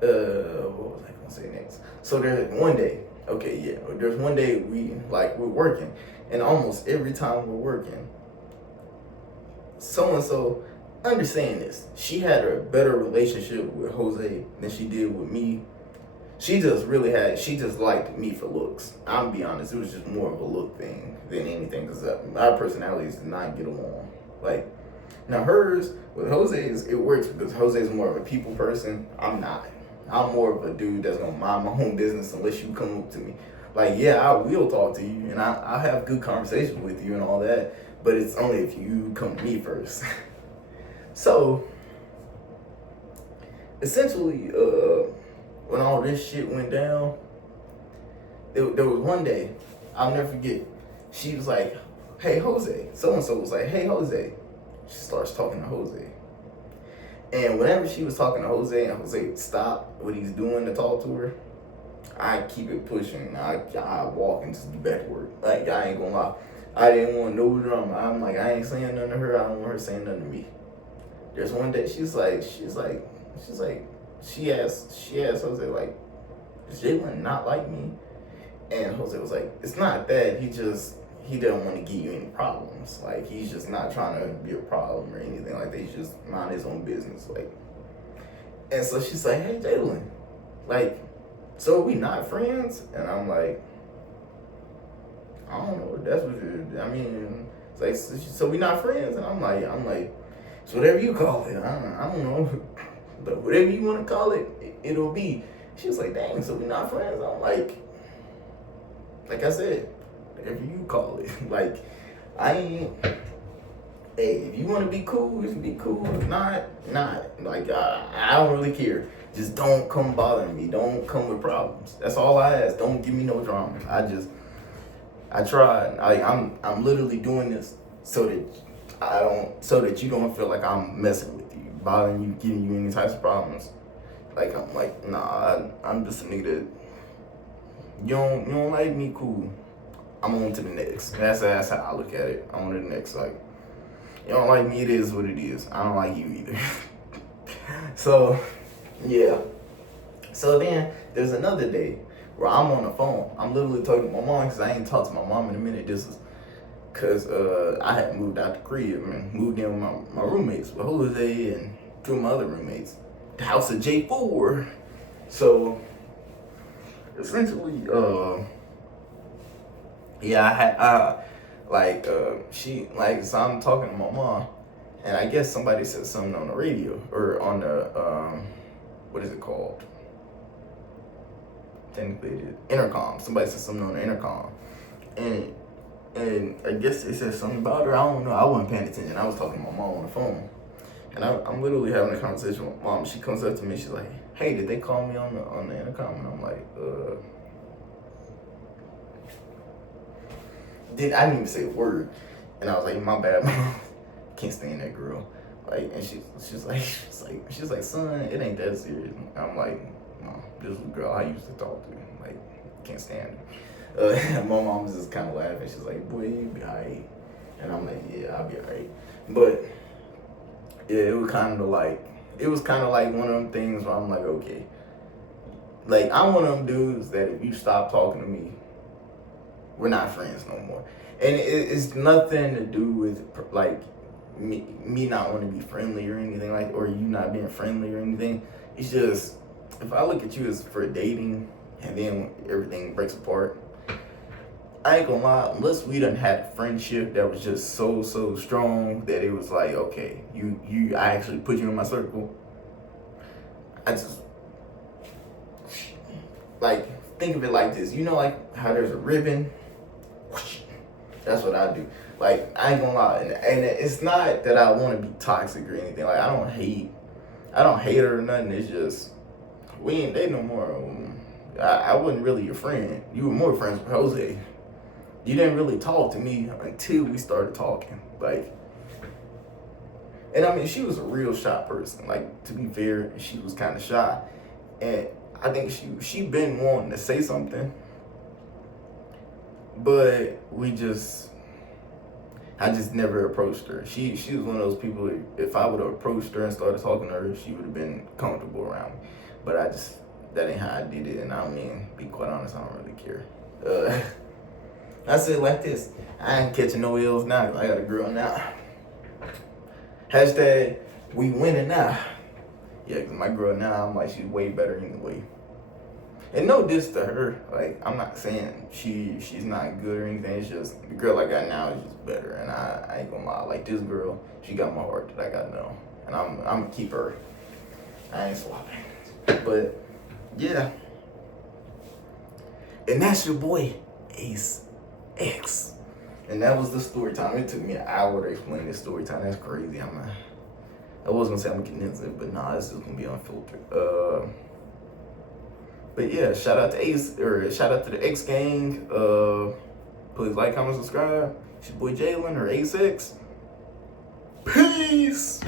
what was I gonna say next? So there's one day, there's one day we're working, and almost every time we're working, so and so, understand this, she had a better relationship with Jose than she did with me. She just liked me for looks. I'll be honest, it was just more of a look thing than anything, because our personalities did not get along. Like, now hers with Jose's, it works because Jose's more of a people person. I'm not. I'm more of a dude that's gonna mind my own business unless you come up to me. Like, yeah, I will talk to you and I have good conversation with you and all that, but it's only if you come to me first. So essentially, when all this shit went down, there was one day, I'll never forget, she was like, hey, Jose. So-and-so was like, hey, Jose. She starts talking to Jose. And whenever she was talking to Jose and Jose would stop what he's doing to talk to her, I keep it pushing. I walk into the back to work. Like, I ain't gonna lie. I didn't want no drama. I'm like, I ain't saying nothing to her. I don't want her saying nothing to me. There's one day she asked Jose, like, does Jalen not like me? And Jose was like, it's not that. He doesn't want to give you any problems. Like, he's just not trying to be a problem or anything like that. He's just mind his own business. Like, and so she's like, hey, Jalen, like, so are we not friends? And I'm like, I don't know. That's what I mean. It's like, so we not friends? And I'm like, so whatever you call it. I don't know. But whatever you want to call it, it'll be. She was like, dang, so we not friends? I'm like I said, whatever you call it. Like, I ain't, hey, if you want to be cool, you can be cool. If not. Like, I don't really care. Just don't come bothering me. Don't come with problems. That's all I ask. Don't give me no drama. I tried. I'm literally doing this so that you don't feel like I'm messing with you, bothering you, giving you any types of problems. Like, I'm like, nah, I'm just a nigga that you don't like me, cool. I'm on to the next. That's how I look at it. I'm on to the next. Like, you don't like me, it is what it is. I don't like you either. So, yeah. So then there's another day where I'm on the phone. I'm literally talking to my mom because I ain't talked to my mom in a minute. This is because I had moved out the crib and moved in with my roommates, with Jose and two of my other roommates. The house of J4. So essentially, yeah, so I'm talking to my mom, and I guess somebody said something on the radio or on the what is it called? Technically, it is intercom. Somebody said something on the intercom, and I guess they said something about her. I don't know. I wasn't paying attention. I was talking to my mom on the phone, and I'm literally having a conversation with mom. She comes up to me. She's like, "Hey, did they call me on the intercom?" And I'm like, I didn't even say a word, and I was like, "My bad, mom. Can't stand that girl." Like, and she's like, "Son, it ain't that serious." I'm like, "No, this is a girl I used to talk to. Like, can't stand her." My mom was just kind of laughing. She's like, "Boy, you be alright," and I'm like, "Yeah, I'll be alright." But yeah, it was kind of like one of them things where I'm like, okay, like, I'm one of them dudes that if you stop talking to me, we're not friends no more. And it's nothing to do with like me not wanting to be friendly or anything, like, or you not being friendly or anything. It's just, if I look at you as for dating and then everything breaks apart, I ain't gonna lie, unless we done had a friendship that was just so strong that it was like, okay, I actually put you in my circle. I just, like, think of it like this. You know, like how there's a ribbon? That's what I do. Like, I ain't gonna lie, and it's not that I want to be toxic or anything. Like, I don't hate her or nothing. It's just, we ain't dating no more. I wasn't really your friend. You were more friends with Jose. You didn't really talk to me until we started talking. Like, and I mean, she was a real shy person. Like, to be fair, she was kind of shy, and I think she been wanting to say something, but I just never approached her. She was one of those people, if I would have approached her and started talking to her, she would have been comfortable around me. But that ain't how I did it, and I mean, be quite honest, I don't really care. I said it like this, I ain't catching no L's now, 'cause I got a girl now. Hashtag, we winning now. Yeah, 'cause my girl now, I'm like, she's way better anyway. And no diss to her. Like, I'm not saying she's not good or anything. It's just the girl I got now is just better. And I ain't gonna lie. Like, this girl, she got my heart that I got now. And I'm gonna keep her. I ain't swapping. But yeah. And that's your boy, Ace X. And that was the story time. It took me an hour to explain this story time. That's crazy. I was gonna say I'm gonna condense it, but nah, it's just gonna be unfiltered. But yeah, shout out to shout out to the X Gang. Please like, comment, subscribe. It's your boy Jalen or A6. Peace.